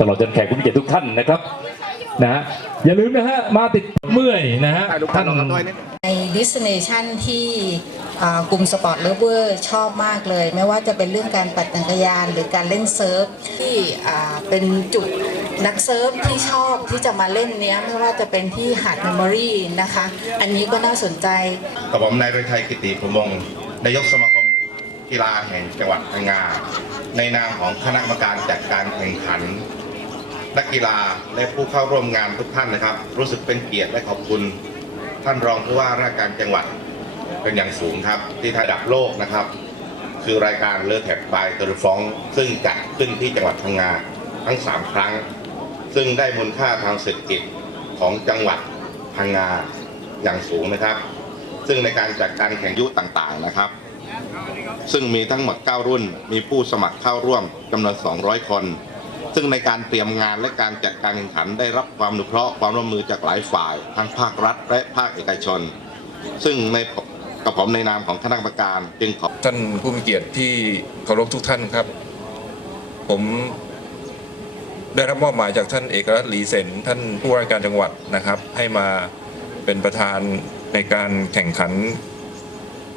ตลอดจนแขกผู้มีเกียรติทุกท่านนะครับนะฮะอย่าลืมนะฮะมาติดเมื่อยนะฮะท่านใน destination ที่อ่ากลุ่มสปอร์ตเลเวอร์ชอบมากเลย ไม่ว่าจะเป็นเรื่องการปั่นจักรยานหรือการเล่นเซิร์ฟที่อ่าเป็นจุดนักเซิร์ฟที่ชอบที่จะมาเล่นเนี้ยไม่ว่าจะเป็นที่หาดเมมโมรีนะคะ อันนี้ก็น่าสนใจกับผมนายฤทัยกิติพรหมวงศ์นายกสมาคม กีฬาแห่งจังหวัดพังงา ในนามของคณะกรรมการจัดการแข่งขัน นักกีฬาและผู้เข้าร่วมงานทุกท่านนะครับ รู้สึกเป็นเกียรติและขอบคุณ ท่านรองผู้ว่าราชการจังหวัดเป็นอย่างสูงครับ ที่ระดับโลกนะครับ คือรายการเลอแท็บบายเตอร์ฟอง ซึ่งจัดขึ้นที่จังหวัดพังงาทั้ง 3 ครั้ง ซึ่งได้มูลค่าทางเศรษฐกิจของจังหวัดพังงาอย่างสูงนะครับ ซึ่งในการจัดการแข่งยุต่างๆนะครับ ซึ่งมีทั้งหมด 9 รุ่น มีผู้สมัครเข้าร่วมจำนวน 200 คน ซึ่งในการเตรียมงานและการจัดการแข่งขันได้รับความอนุเคราะห์ความร่วมมือจากหลายฝ่าย ทั้งภาครัฐ และภาคเอกชน ซึ่งในกับผมในนามของคณะกรรมการจึงขอท่านผู้มีเกียรติที่เคารพทุกท่านครับ ผมได้รับมอบหมายจากท่านเอกรัตน์หลีเซนท่านผู้ว่าการจังหวัดนะครับ ให้มาเป็นประธานในการแข่งขัน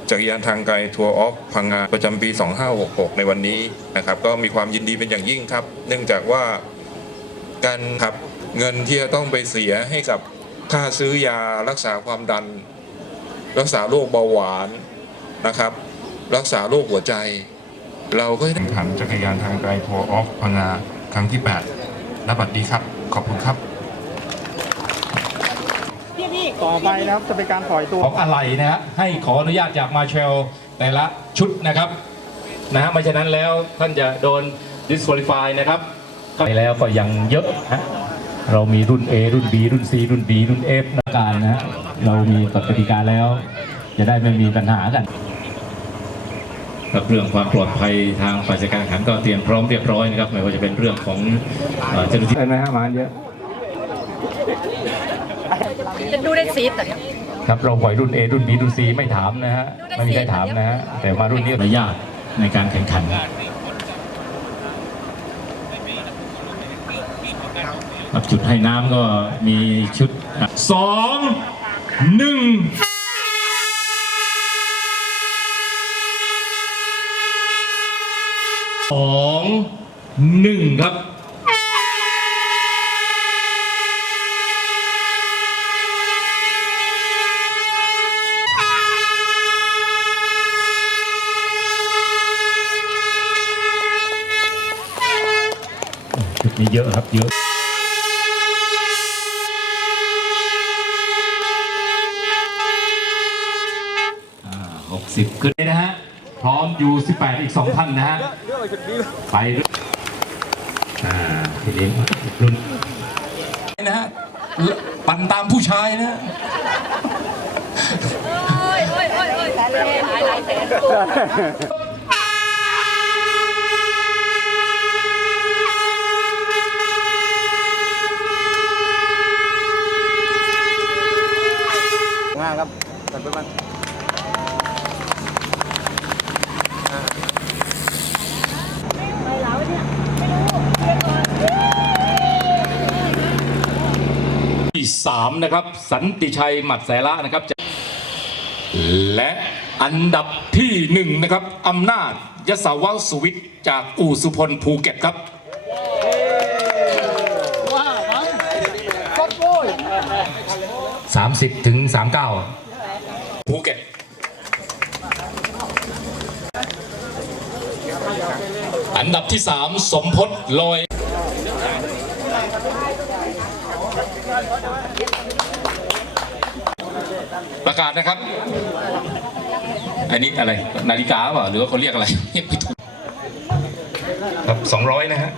จักรยานทางไกลทัวร์ออฟพังงาประจำปี 2566 ในวันนี้นะครับก็มีความยินดีเป็นอย่างยิ่งครับ เนื่องจากว่าการขับเงินที่จะต้องไปเสียให้กับค่าซื้อยารักษาความดัน รักษาโรคเบาหวานนะครับ รักษาโรคหัวใจ เราก็ได้ขันจักรยานทางไกลทัวร์ออฟพังงาครั้งที่ 8 และบัดดีครับ ขอบคุณครับ ต่อไปนะครับจะเป็นการปล่อยตัวของอะไรนะฮะให้ขออนุญาตจากมาเชลแต่ละชุดนะครับนะฮะไม่ฉะนั้นแล้วท่านจะโดน disqualify นะครับไปแล้วก็ยังเยอะฮะเรามีรุ่น A รุ่น B รุ่น C รุ่น D รุ่น F นะการนะฮะเรามีกฎกติกาแล้ว จะได้ไม่มีปัญหากันครับเรื่องความปลอดภัยทางฝ่ายจัดการแข่งขันก็เตรียมพร้อมเรียบร้อยนะครับไม่ว่าจะเป็นเรื่องของเอ่อเจ้าหน้าที่เห็นไหมฮะมาเยอะ จะดูได้ซีดแต่ครับเราปล่อยรุ่น A รุ่น B รุ่น C ไม่ถามนะฮะไม่มีใครถามนะฮะแต่มารุ่นนี้ระยะในการแข่งขันครับจุดให้น้ำก็มีชุดสองหนึ่งสองหนึ่งครับ ชุดนี้เยอะครับเยอะหกสิบขึ้นเลยนะฮะ พร้อมอยู่18อีก2ท่านนะฮะ ไปเรื่อยอ่าทีนี้รุ่นนะฮะ ปั่นตามผู้ชายนะโอ้ยโอ้ยโอ้ยโอ้ยหลายหลายแสน งานครับตัดไป มันที่สามนะครับ สันติชัยหมัดแสระนะครับจะและอันดับที่หนึ่งนะครับอำนาจยศวสุวิทย์จากอู่สุพลภูเก็ตครับ30ถึง39ภู เก็ตอันดับที่ 3 สมพศลอย ประกาศนะครับ อันนี้อะไร นาฬิกาเปล่าหรือว่าเขาเรียกอะไรเรียกไม่ถูกครับ200 นะฮะ